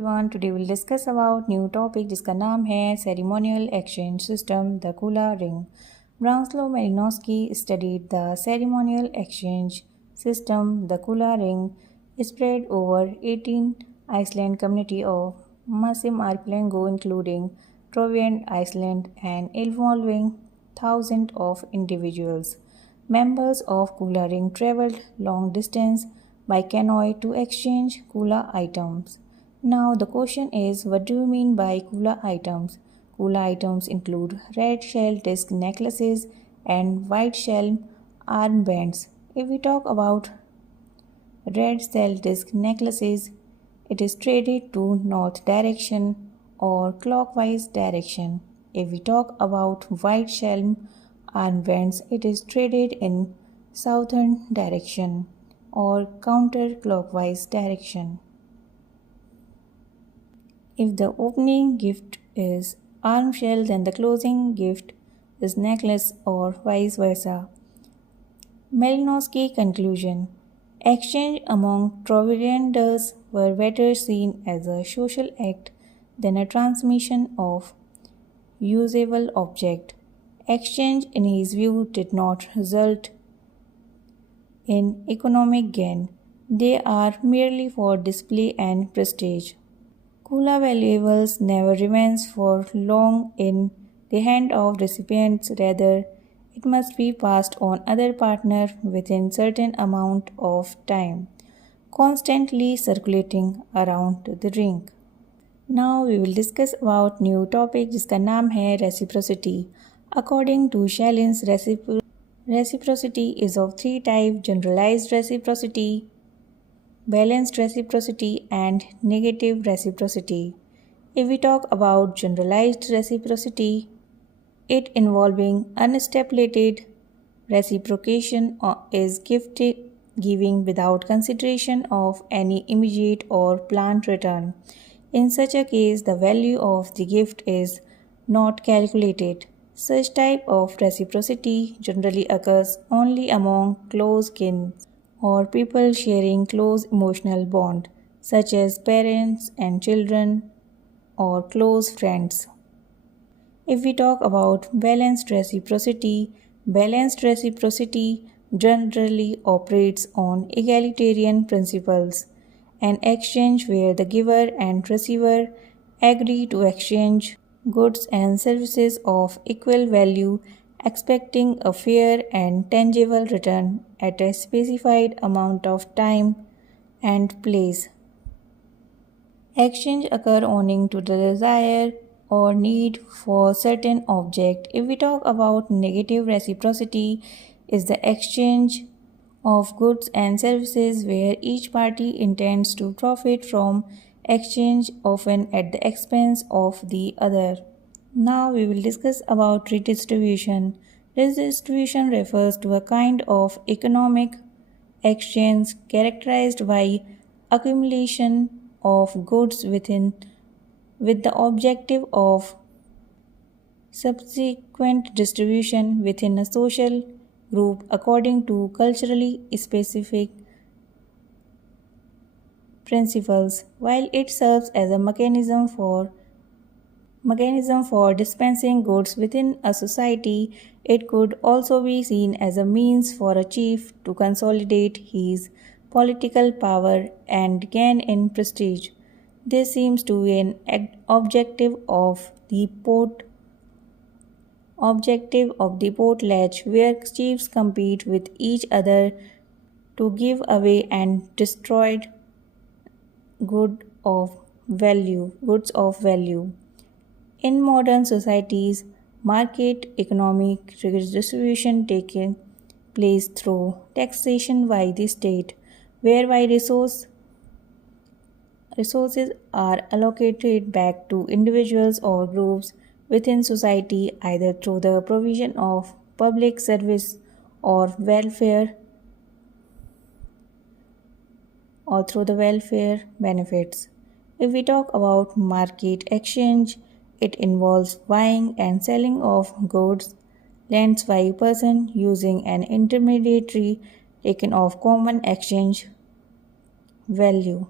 Everyone, today will discuss about new topic जिसका नाम है ceremonial exchange system the Kula ring. Bronislaw Malinowski studied the ceremonial exchange system the kula ring spread over 18 Iceland community of Masim Archipelago including Troviand Iceland and involving thousands of individuals. Members of Kula ring traveled long distance by canoe to exchange kula items. Now the question is, what do you mean by kula items? Kula items include red shell disc necklaces and white shell armbands. If we talk about red shell disc necklaces, it is traded to north direction or clockwise direction. If we talk about white shell armbands, it is traded in southern direction or counterclockwise direction. If the opening gift is arm shell, then the closing gift is necklace or vice versa. Malinowski conclusion: exchange among Trovianders were better seen as a social act than a transmission of usable object. Exchange, in his view, did not result in economic gain. They are merely for display and prestige. Kula valuables never remains for long in the hand of recipients, rather it must be passed on other partner within certain amount of time, constantly circulating around the ring. Now we will discuss about new topic जिसका नाम है reciprocity. According to Shallins, reciprocity is of three types: generalized reciprocity, balanced reciprocity, and negative reciprocity. If we talk about generalized reciprocity, it involving unstipulated reciprocation is giving without consideration of any immediate or planned return. In such a case, the value of the gift is not calculated. Such type of reciprocity generally occurs only among close kin or people sharing close emotional bond, such as parents and children or close friends. If we talk about balanced reciprocity generally operates on egalitarian principles, an exchange where the giver and receiver agree to exchange goods and services of equal value, expecting a fair and tangible return at a specified amount of time and place. Exchange occur owing to the desire or need for certain object. If we talk about negative reciprocity, is the exchange of goods and services where each party intends to profit from exchange, often at the expense of the other. Now we will discuss about redistribution. Redistribution refers to a kind of economic exchange characterized by accumulation of goods with the objective of subsequent distribution within a social group according to culturally specific principles. While it serves as a mechanism for dispensing goods within a society, it could also be seen as a means for a chief to consolidate his political power and gain in prestige. This seems to be an objective of the potlatch, where chiefs compete with each other to give away and destroy goods of value. In modern societies, market economic redistribution taking place through taxation by the state, whereby resources are allocated back to individuals or groups within society, either through the provision of public service or welfare or through the welfare benefits. If we talk about market exchange, it involves buying and selling of goods lent by a person using an intermediary taken of common exchange value.